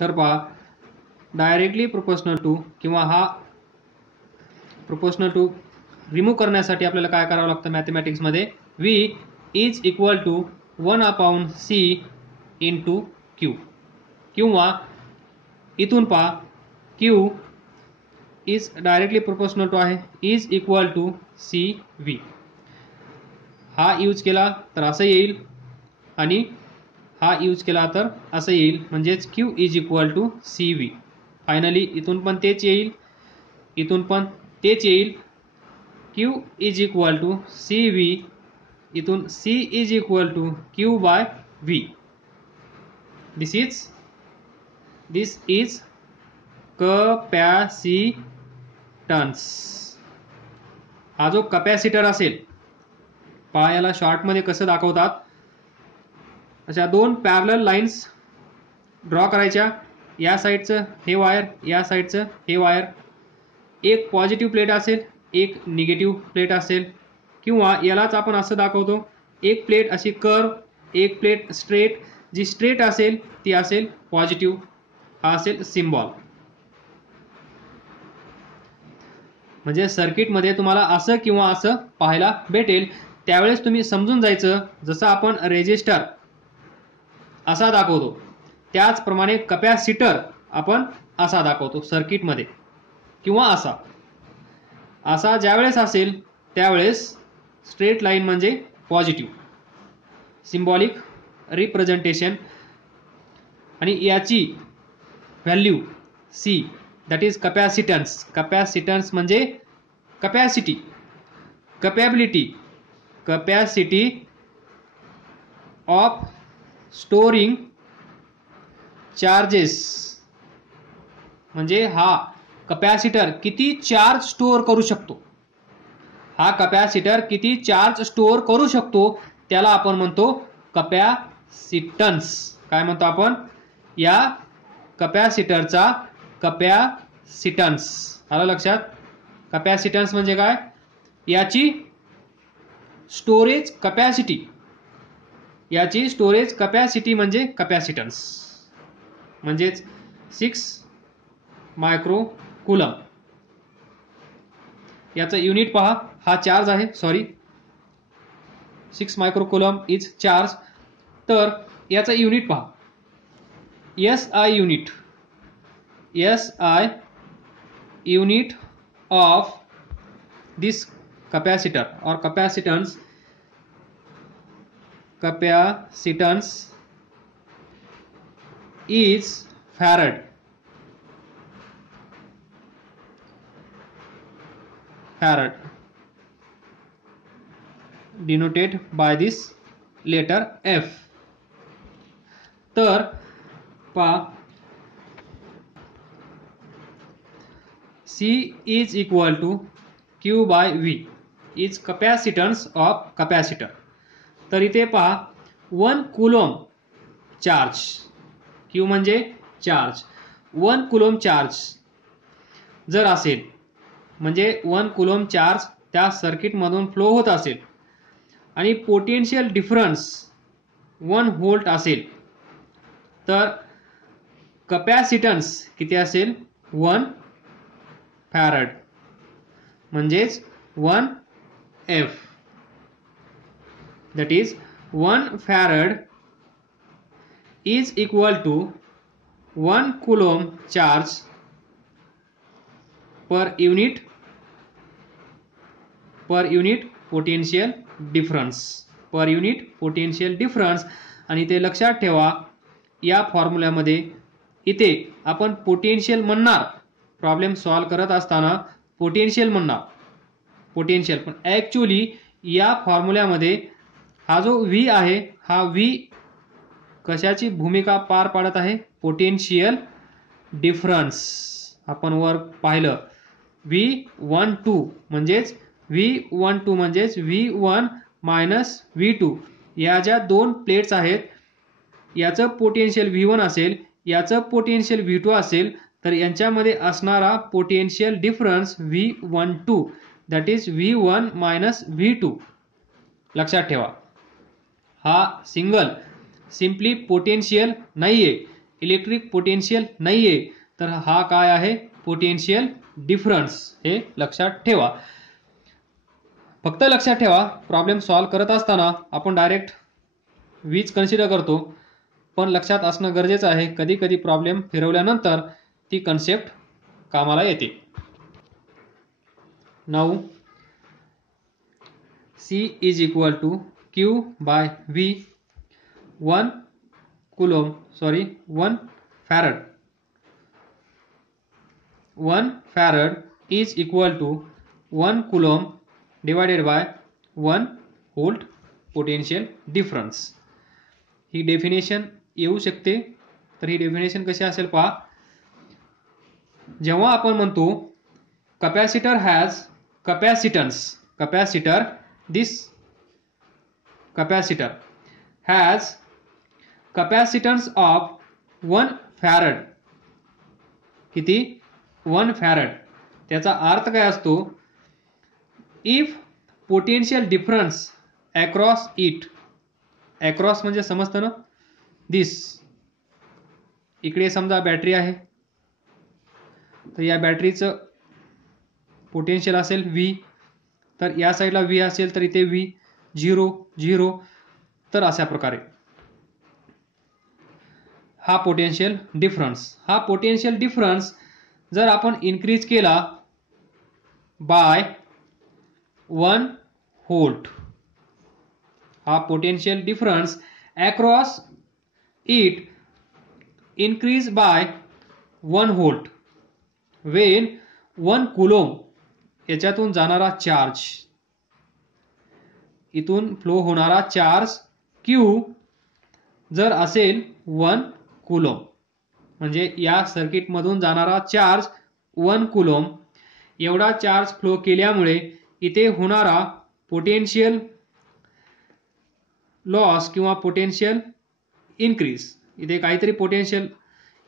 तर पहा directly proportional to किंवा हा प्रोपोर्शनल टू रिमूव्ह करण्यासाठी आपल्याला काय करावं लागतं मॅथमॅटिक्समध्ये V is equal to 1/c into Q किंवा इथून पहा Q is directly proportional to आहे इज इक्वल टू CV हा यूज केला तर असं येईल आणि हा यूज केला तर असं येईल म्हणजेच Q is equal to CV finally इथून पण तेच येईल इथून पण तेच येईल Q is equal to CV इथून C is equal to Q by V this is capacitance हा जो कपॅसिटर असेल पहा याला शॉर्टमध्ये कसं दाखवतात अशा दोन पॅरलल लाईन्स ड्रॉ करायच्या या साईडचं हे वायर या साईडचं हे वायर एक पॉझिटिव्ह प्लेट असेल एक निगेटिव्ह प्लेट असेल किंवा यालाच आपण असं दाखवतो एक प्लेट अशी कर्व एक प्लेट स्ट्रेट जी स्ट्रेट असेल ती असेल पॉझिटिव्ह हा असेल सिम्बॉल म्हणजे सर्किटमध्ये तुम्हाला असं किंवा असं पाहायला भेटेल त्यावेळेस तुम्ही समजून जायचं जसं आपण रेजिस्टर असा दाखवतो त्याचप्रमाणे कपॅसिटर आपण असा दाखवतो सर्किटमध्ये किंवा असा ज्यावेळेस असेल त्यावेळेस स्ट्रेट लाईन म्हणजे पॉझिटिव्ह सिम्बॉलिक रिप्रेझेंटेशन आणि याची value C that is capacitance capacitance म्हणजे capacity capacity of storing charges म्हणजे हा कपॅसिटर किती चार्ज स्टोअर करू शकतो हा कपॅसिटर किती चार्ज स्टोअर करू शकतो त्याला आपण म्हणतो कपॅसिटन्स काय म्हणतो आपण या कपॅसिटरचा कपॅसिटन्स आलं लक्षात कपॅसिटन्स म्हणजे काय याची स्टोरेज कपॅसिटी म्हणजे कपॅसिटन्स म्हणजेच 6 मायक्रो कुलम याचं युनिट पहा हा चार्ज आहे sorry 6 micro coulomb is charge तर याचं युनिट पहा SI unit of this capacitor or capacitance is farad denoted by this letter F तर पहा C is equal to Q by V is capacitance of capacitor तर इथे पहा 1 Coulomb charge Q म्हणजे charge 1 Coulomb charge जर असेल म्हणजे 1 Coulomb charge त्या सर्किटमधून फ्लो होत असेल आणि पोटेन्शियल डिफरन्स 1 व्होल्ट असेल तर कपॅसिटन्स किती असेल 1 फॅरड म्हणजेच 1F that is 1 farad is equal to 1 coulomb charge per unit potential difference आणि ते लक्षात ठेवा या फॉर्म्युल्यामध्ये इथे आपण पोटेन्शियल म्हणणार प्रॉब्लेम सॉल्व करत असताना पोटेन्शियल पण ॲक्च्युअली या फॉर्म्युल्यामध्ये हा जो V आहे हा V कशाची भूमिका पार पाडत आहे पोटेन्शियल डिफरन्स आपण वर पाहिलं V12 म्हणजेच V1 मायनस V2 या ज्या दोन प्लेट्स आहेत याचं पोटेन्शियल V1 असेल याचं पोटेन्शियल V2 असेल तर यांच्यामध्ये असणारा potential difference V12 that is V1 minus V2 लक्षात ठेवा हा सिंपली पोटेन्शियल नाहीये इलेक्ट्रिक पोटेन्शियल नाही आहे, तर हा काय आहे, पोटेन्शियल डिफरन्स. हे लक्षात ठेवा. फक्त लक्षात ठेवा, प्रॉब्लेम सॉल्व्ह करत असताना आपण डायरेक्ट वीज कन्सिडर करतो, पण लक्षात असणं गरजेचं आहे, कधी कधी प्रॉब्लेम फिरवल्यानंतर ती कन्सेप्ट कामाला येते. Now C is equal to Q by V, 1 farad. 1 farad is equal to 1 coulomb divided by 1 volt potential difference. He definition येऊ शकते. तर ही डेफिनेशन कशी असेल पहा. जेव्हा आपण म्हणतो capacitor has capacitance, this capacitor has capacitance of 1 farad. किती? 1 farad. त्याचा अर्थ काय असतो, if potential difference across it, across म्हणजे समजतं ना, दिस, इकडे समजा बॅटरी आहे, तर या बॅटरीचं पोटेन्शियल असेल V, तर या साईडला V असेल तर इथे V 0 0, तर अशा प्रकारे हा पोटेन्शियल डिफरन्स. हा पोटेन्शियल डिफरन्स जर आपण इन्क्रीज केला बाय 1 व्होल्ट, हा potential difference across it increase by 1 volt when 1 coulomb, याच्यातून जाणारा चार्ज, इथून फ्लो होणारा चार्ज Q जर असेल 1 कुलोम्ब, म्हणजे या सर्किट मधून जाणारा चार्ज 1 कुलोम्ब, एवढा चार्ज फ्लो केल्यामुळे इथे होणारा पोटेन्शियल लॉस किंवा पोटेन्शियल इन्क्रीज, इथे काहीतरी पोटेन्शियल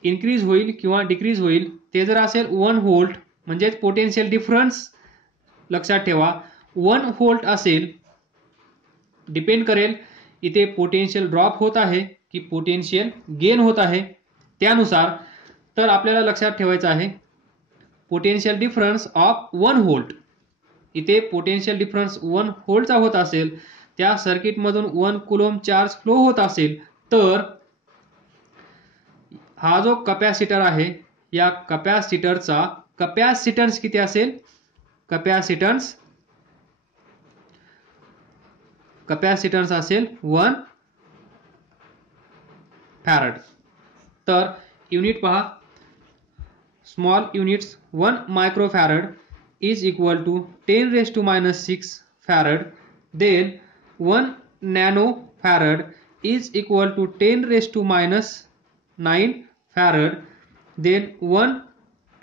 इन्क्रीज होईल किंवा डिक्रीज होईल, ते जर असेल 1 व्होल्ट, म्हणजे पोटेन्शियल डिफरन्स लक्षात ठेवा 1 व्होल्ट असेल, डिपेंड करेल इथे पोटेन्शियल ड्रॉप होत आहे की पोटेन्शियल गेन होत आहे, त्यानुसार. तर आपल्याला लक्षात ठेवायचं आहे पोटेन्शियल डिफरन्स ऑफ 1 व्होल्ट, इथे पोटेन्शियल डिफरन्स 1 व्होल्टचा होत असेल, त्या सर्किटमधून 1 कुलोम्ब चार्ज फ्लो होत असेल, तर हा जो कॅपॅसिटर आहे, या कॅपॅसिटरचा कॅपॅसिटन्स किती असेल, कॅपॅसिटन्स असेल 1 फॅरड. तर युनिट पहा, small units 1 microfarad is equal to 10⁻⁻⁶ farad, then 1 nanofarad is equal to 10⁻⁹ farad, then 1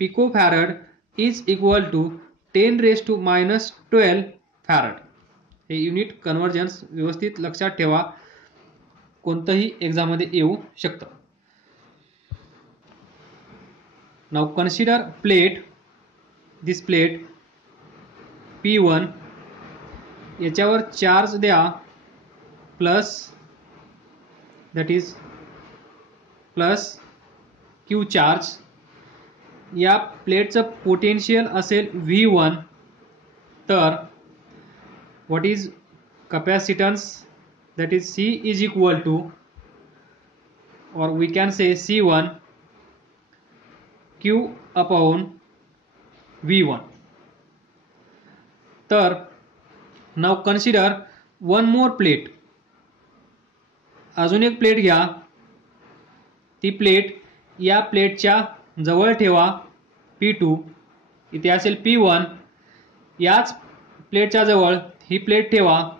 picofarad is equal to 10⁻12 farad. हे युनिट कन्व्हर्जन्स व्यवस्थित लक्षात ठेवा, कोणतंही एक्झाम मध्ये येऊ शकतं. Now consider plate, this plate P1, याच्यावर चार्ज द्या plus, that is plus Q charge. या प्लेटचं पोटेन्शियल असेल V1, तर what is capacitance, that is C is equal to, or we can say C1 Q upon V1. तर now consider one more plate, अजून एक plate घ्या, ती plate या प्लेटच्या जवळ ठेवा P2, इथे असेल P1, याच प्लेटच्या जवळ ही प्लेट ठेवा,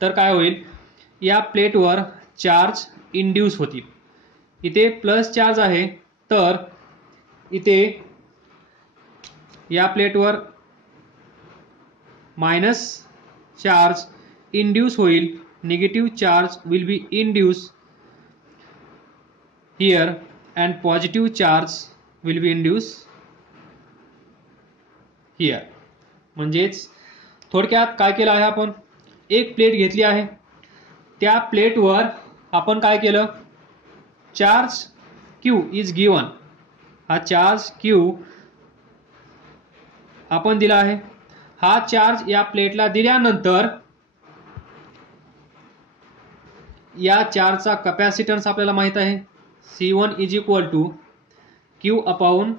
तर काय होईल, या प्लेटवर चार्ज इंड्यूस होतील. इथे प्लस चार्ज आहे, तर इथे या प्लेटवर मायनस चार्ज इंड्यूस होईल, negative charge will be induce here and positive charge will be induce here. म्हणजेच थोडक्यात काय केलं आहे, आपण एक प्लेट घेतली आहे, त्या प्लेटवर आपण काय केलं, चार्ज क्यू इज गिवन, हा चार्ज क्यू आपण दिला आहे. हा चार्ज या प्लेटला दिल्यानंतर या चार्जचा कॅपॅसिटन्स आपल्याला माहित आहे, C1 is equal to Q upon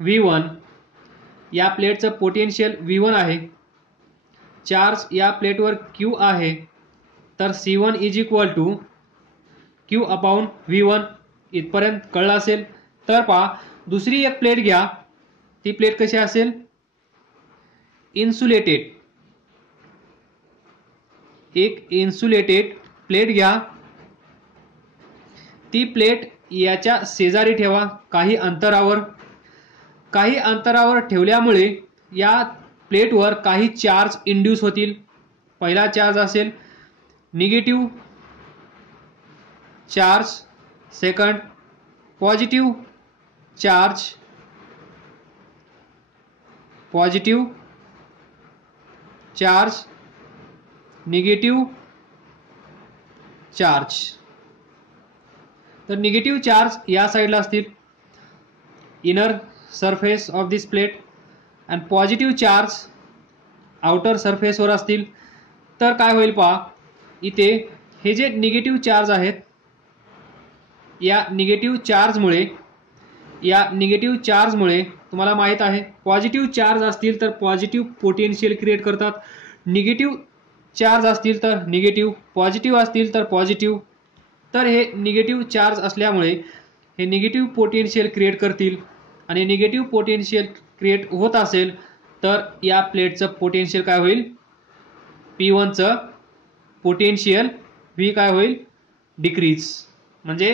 V1. या प्लेटचं पोटेन्शियल V1 आहे, चार्ज या प्लेटवर Q आहे, तर C1 is equal to Q upon V1. इथपर्यंत कळलं असेल. तर पहा, दुसरी एक प्लेट घ्या. ती प्लेट कशी असेल, इन्सुलेटेड. एक इन्सुलेटेड प्लेट घ्या. ती प्लेट याच्या शेजारी ठेवा काही अंतरावर ठेवल्यामुळे या प्लेटवर काही चार्ज इंड्यूस होतील. पहिला चार्ज असेल negative charge, second positive charge, negative charge. तर निगेटिव्ह चार्ज या साईडला असतील, inner surface of this plate, आणि पॉझिटिव्ह चार्ज आउटर सरफेसवर असतील. तर काय होईल पहा, इथे हे जे निगेटिव्ह चार्ज आहेत, या निगेटिव्ह चार्जमुळे तुम्हाला माहित आहे, पॉझिटिव्ह चार्ज असतील तर पॉझिटिव्ह पोटेन्शियल क्रिएट करतात, निगेटिव्ह चार्ज असतील तर निगेटिव्ह, पॉझिटिव्ह असतील तर पॉझिटिव्ह. तर हे निगेटिव्ह चार्ज असल्यामुळे हे निगेटिव्ह पोटेन्शियल क्रिएट करतील, आणि निगेटिव्ह पोटेन्शियल क्रिएट होत असेल तर या प्लेटचं पोटेन्शियल काय होईल, P1चं पोटेन्शियल V काय होईल, डिक्रीज. म्हणजे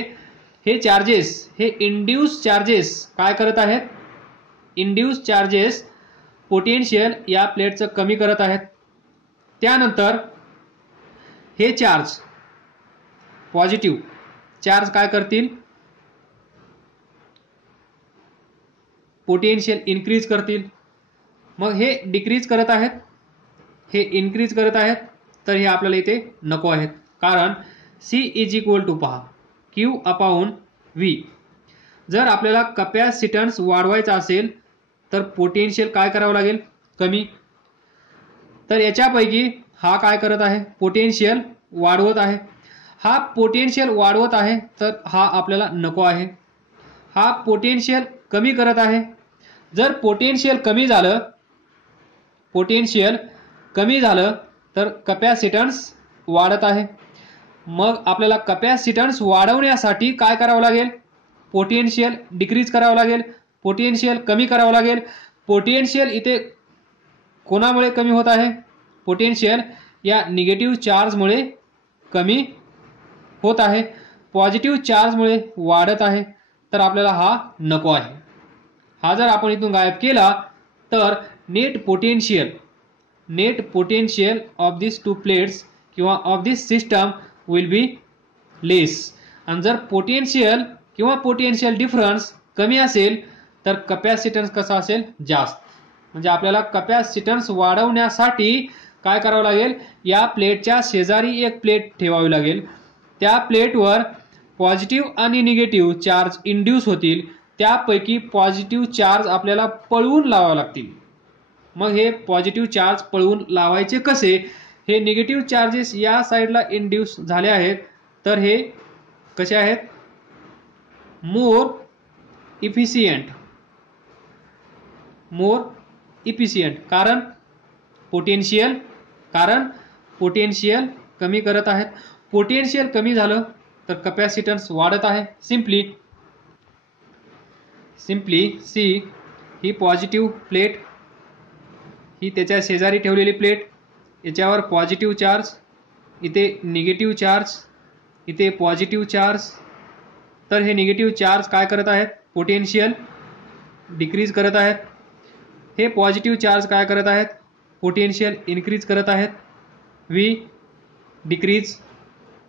हे चार्जेस, हे इंड्यूस चार्जेस काय करत आहेत, इंड्यूस चार्जेस पोटेन्शियल या प्लेटचं कमी करत आहेत. त्यानंतर हे चार्ज पॉझिटिव्ह चार्ज काय करतील, पोटेन्शियल इन्क्रीज करतील. मग हे डिक्रीज करत आहेत, हे इन्क्रीज करत आहेत, तर हे आपल्याला इथे नको आहेत. कारण C इज इक्वल टू पहा Q अपॉन V. जर आपल्याला कॅपॅसिटन्स वाढवायचा असेल तर पोटेन्शियल काय करावं लागेल, कमी. तर याच्यापैकी हा काय करत आहे, पोटेन्शियल वाढवत आहे. हा पोटेन्शियल वाढवत आहे, तर हा आपल्याला नको आहे. हा पोटेन्शियल कमी करत आहे. जर पोटेन्शियल कमी झालं तर कॅपॅसिटन्स वाढत आहे. मग आपल्याला कॅपॅसिटन्स वाढवण्यासाठी काय करावं लागेल, पोटेन्शियल डिक्रीज करावं लागेल, पोटेन्शियल कमी करावं लागेल. पोटेन्शियल इथे कोणामुळे कमी होत आहे, पोटेन्शियल या निगेटिव्ह चार्जमुळे कमी होत आहे, पॉझिटिव्ह चार्जमुळे वाढत आहे. तर आपल्याला हा नको आहे. हा जर आपण इथून गायब केला तर net potential of this two plates किंवा of this system will be less. आणि जर पोटेन्शियल डिफरन्स कमी असेल तर कॅपॅसिटन्स कसा असेल, जास्त. म्हणजे आपल्याला कॅपॅसिटन्स वाढवण्यासाठी काय करावं लागेल, या प्लेटच्या शेजारी एक प्लेट ठेवावी लागेल. त्या प्लेटवर पॉझिटिव्ह आणि निगेटिव्ह चार्ज इंड्यूस होतील. त्यापैकी पॉझिटिव्ह चार्ज आपल्याला पळवून लावावे लागतील. मग हे पॉझिटिव्ह चार्ज पळवून लावायचे कसे, हे निगेटिव्ह चार्जेस या साईडला इंड्यूस झाले आहेत, तर हे कसे आहेत, मोर इफिशियंट. कारण पोटेन्शियल कमी करत आहेत. पोटेन्शियल कमी झालं तर कॅपॅसिटन्स वाढत आहे. सिम्पली सी ही पॉझिटिव्ह प्लेट, ही त्याच्या शेजारी ठेवलेली प्लेट, याच्यावर पॉझिटिव्ह चार्ज, इथे निगेटिव्ह चार्ज, इथे पॉझिटिव्ह चार्ज. तर हे निगेटिव्ह चार्ज काय करत आहेत, पोटेन्शियल डिक्रीज करत आहेत. हे पॉझिटिव्ह चार्ज काय करत आहेत, पोटेन्शियल इन्क्रीज करत आहेत.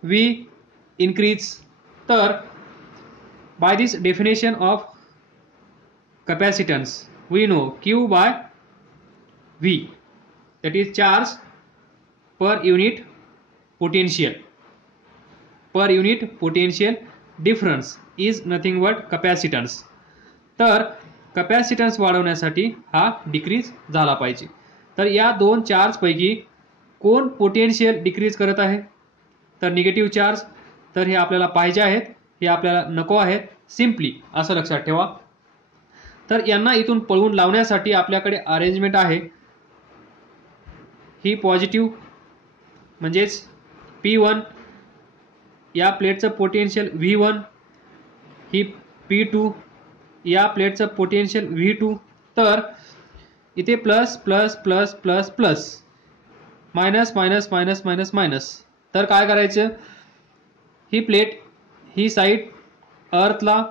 V increase. तर by this definition of capacitance we know Q by V, that is charge per unit potential difference is nothing but capacitance. तर कपॅसिटन्स वाढवण्यासाठी हा डिक्रीज झाला पाहिजे. तर या दोन चार्जपैकी कोण पोटेन्शियल डिक्रीज करत आहे? तर निगेटिव्ह चार्ज. तर हे आपल्याला पाहिजे आहेत, हे आपल्याला नको आहेत, सिम्पली असं लक्षात ठेवा. तर यांना इथून पळवून लावण्यासाठी आपल्याकडे अरेंजमेंट आहे. ही पॉझिटिव्ह म्हणजेच P1, या प्लेटचं पोटेन्शियल V1, ही P2, या प्लेटचं पोटेन्शियल V2. तर इथे plus plus plus plus plus, minus minus minus minus minus. तर काय करायचं? ही प्लेट, ही साईड अर्थला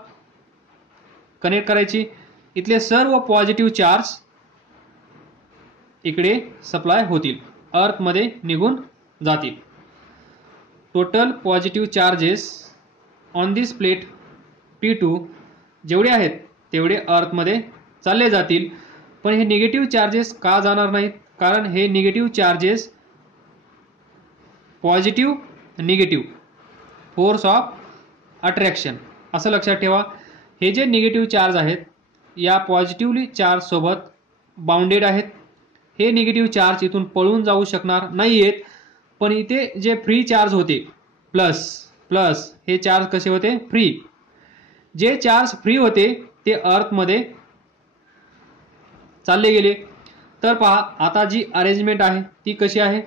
कनेक्ट करायची. इथले सर्व पॉझिटिव्ह चार्ज इकडे सप्लाय होतील, अर्थमध्ये निघून जातील. Total positive charges on this plate P2 जेवढे आहेत तेवढे अर्थमध्ये चालले जातील. पण हे निगेटिव्ह चार्जेस का जाणार नाहीत? कारण हे negative charges positive negative force of attraction असं लक्षात ठेवा. हे जे निगेटिव्ह चार्ज आहेत या पॉझिटिव्हली चार्ज सोबत बाउंडेड आहेत. हे निगेटिव्ह चार्ज इथून पळून जाऊ शकणार नाहीयेत. पण इथे जे फ्री चार्ज होते प्लस प्लस, हे चार्ज कसे होते? फ्री. जे चार्ज फ्री होते ते अर्थमध्ये चालले गेले. तर पहा आता जी अरेंजमेंट आहे ती कशी आहे?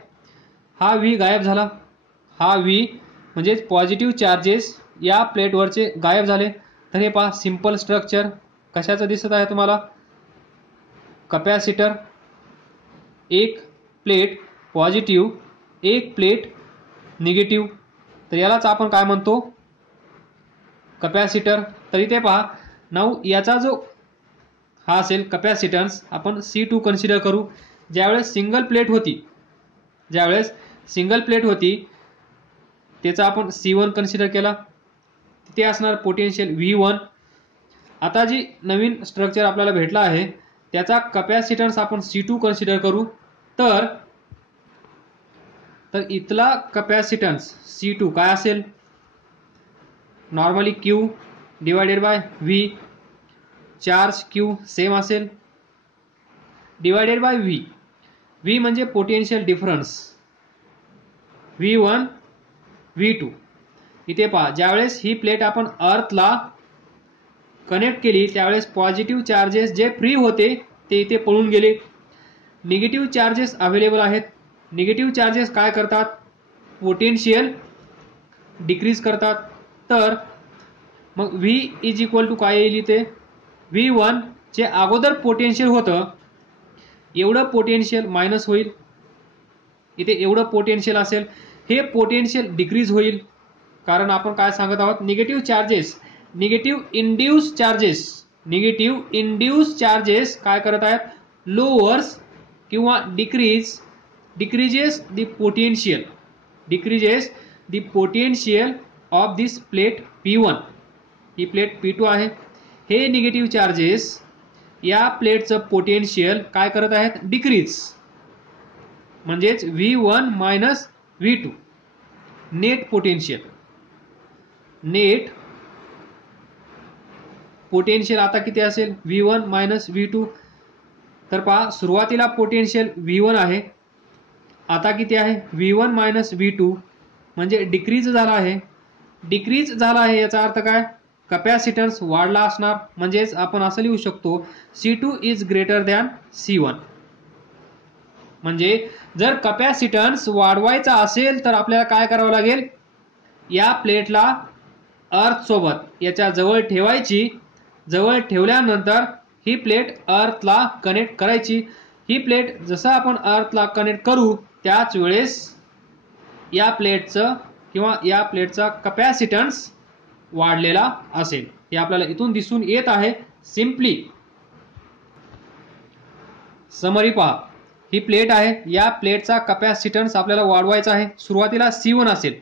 हा V गायब झाला, हा V म्हणजे पॉझिटिव्ह चार्जेस या प्लेटवरचे गायब झाले. तर हे पहा सिंपल स्ट्रक्चर कशाचं दिसत आहे तुम्हाला? कपॅसिटर, एक प्लेट पॉझिटिव्ह, एक प्लेट निगेटिव्ह. तर यालाच आपण काय म्हणतो? कपॅसिटर. तर इथे पहा नाऊ याचा जो हा असेल कपॅसिटन्स आपण C2 कन्सिडर करू. ज्यावेळेस सिंगल प्लेट होती त्याचा आपण C1 कन्सिडर केला. तिथे असणार पोटेन्शियल V1. आता जी नवीन स्ट्रक्चर आपल्याला भेटला आहे त्याचा कपॅसिटन्स आपण C2 कन्सिडर करू. तर इथला कपॅसिटन्स C2 काय असेल? Normally Q divided by V, charge Q same असेल, डिवायडेड बाय V. V म्हणजे पोटेन्शियल डिफरन्स V1 V2. इथे पहा ज्यावेळेस ही प्लेट आपण अर्थला कनेक्ट केली त्यावेळेस पॉझिटिव्ह चार्जेस जे फ्री होते ते इथे पळून गेले. निगेटिव्ह चार्जेस अवेलेबल आहेत. निगेटिव्ह चार्जेस काय करतात? पोटेन्शियल डिक्रीज करतात. तर मग V इज इक्वल टू काय येईल? इथे V1 जे अगोदर पोटेन्शियल होतं एवढं पोटेन्शियल मायनस होईल. इथे एवढं पोटेन्शियल असेल, हे पोटेन्शियल डिक्रीज होईल. कारण आपण काय सांगत आहोत? Negative charges, negative induce charges काय करत आहेत? लोअर्स किंवा decreases the potential of this plate P1. He plate P2 आहे. हे निगेटिव्ह चार्जेस या प्लेटचं पोटेन्शियल काय करत आहेत? डिक्रीज. म्हणजेच V1 minus V2 net potential आता किती असेल? V1 minus V2. तर पहा सुरुवातीला पोटेन्शियल V1 आहे, आता किती आहे? V1 मायनस V2 म्हणजे डिक्रीज झाला आहे. याचा अर्थ काय? कपॅसिटन्स वाढला असणार. म्हणजेच आपण असं लिहू शकतो C2 is greater than C1. म्हणजे जर कपॅसिटन्स वाढवायचा असेल तर आपल्याला काय करावं लागेल? या प्लेटला अर्थ सोबत याच्या जवळ ठेवायची. जवळ ठेवल्यानंतर ही प्लेट अर्थला कनेक्ट करायची. ही प्लेट जसं आपण अर्थला कनेक्ट करू त्याच वेळेस या प्लेटचा कपॅसिटन्स वाढलेला असेल. हे आपल्याला इथून दिसून येत आहे. सिंपली समरी पहा, ही प्लेट आहे, या प्लेटचा कपॅसिटन्स आपल्याला वाढवायचा आहे. सुरुवातीला C1 असेल,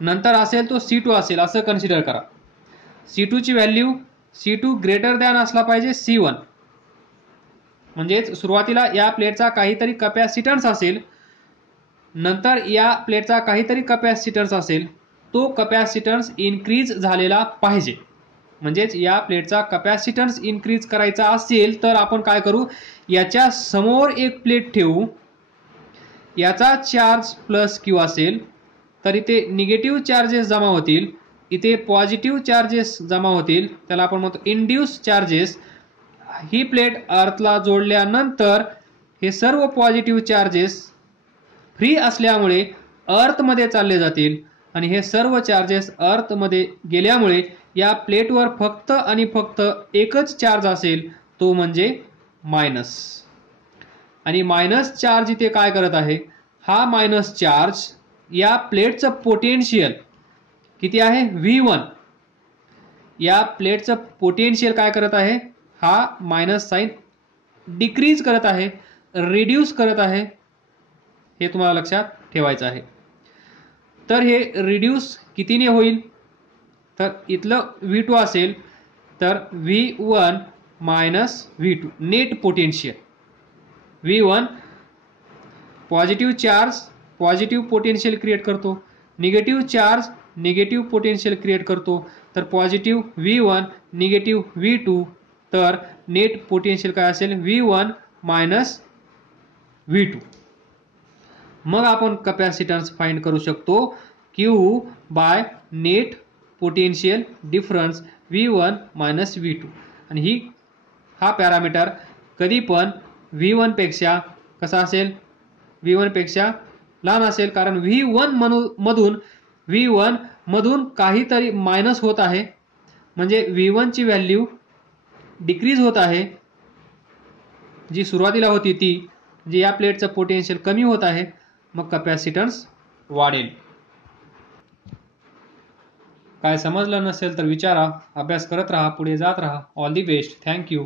नंतर असेल तो C2 असेल असं कन्सिडर करा. C2 ची व्हॅल्यू C2 ग्रेटर दॅन असला पाहिजे C1. म्हणजेच सुरुवातीला या प्लेटचा काहीतरी कपॅसिटन्स असेल, नंतर या प्लेटचा काहीतरी कपॅसिटन्स असेल, तो कपॅसिटन्स इन्क्रीज झालेला पाहिजे. म्हणजेच या प्लेटचा कपॅसिटन्स इन्क्रीज करायचा असेल तर आपण काय करू, याच्या समोर एक प्लेट ठेवू, याचा चार्ज प्लस क्यू असेल तर इथे निगेटिव्ह चार्जेस जमा होतील, इथे पॉझिटिव्ह चार्जेस जमा होतील, त्याला आपण म्हणतो इंड्यूस चार्जेस. ही प्लेट अर्थला जोडल्यानंतर हे सर्व पॉझिटिव्ह चार्जेस फ्री असल्यामुळे अर्थमध्ये चालले जातील आणि हे सर्व चार्जेस अर्थमध्ये गेल्यामुळे या प्लेटवर फक्त आणि फक्त एकच चार्ज असेल, तो म्हणजे मायनस. आणि मायनस चार्ज इथे काय करत आहे, हा मायनस चार्ज या प्लेटचं पोटेन्शियल किती आहे V1, या प्लेटचं पोटेन्शियल काय करत आहे, हा मायनस साइन डिक्रीज करत आहे, रिड्यूस करत आहे, हे तुम्हाला लक्षात ठेवायचं आहे. तर हे रिड्यूस कितीने होईल, तर इथलं V2 असेल तर V1 minus V2 net potential. V1 positive charge positive potential create करतो, negative charge negative potential create करतो, तर पॉझिटिव्ह V1 निगेटिव्ह V2, तर नेट पोटेन्शियल काय असेल V1 मायनस V2. मग आपण कपॅसिटन्स फाइंड करू शकतो Q by net potential difference V1 minus V2. आणि हा पॅरामीटर कधी पण V1 पेक्षा कसा असेल, V1 पेक्षा लहान असेल, कारण V1 मधून काहीतरी मायनस होत आहे, म्हणजे V1 ची व्हॅल्यू डिक्रीज होत आहे, जी सुरुवातीला होती ती, जी या प्लेटचं पोटेन्शियल कमी होत आहे, मग कपॅसिटन्स वाढेल. काय समजलं नसेल तर विचारा, अभ्यास करत राहा, पुढे जात राहा. All the best. थँक्यू.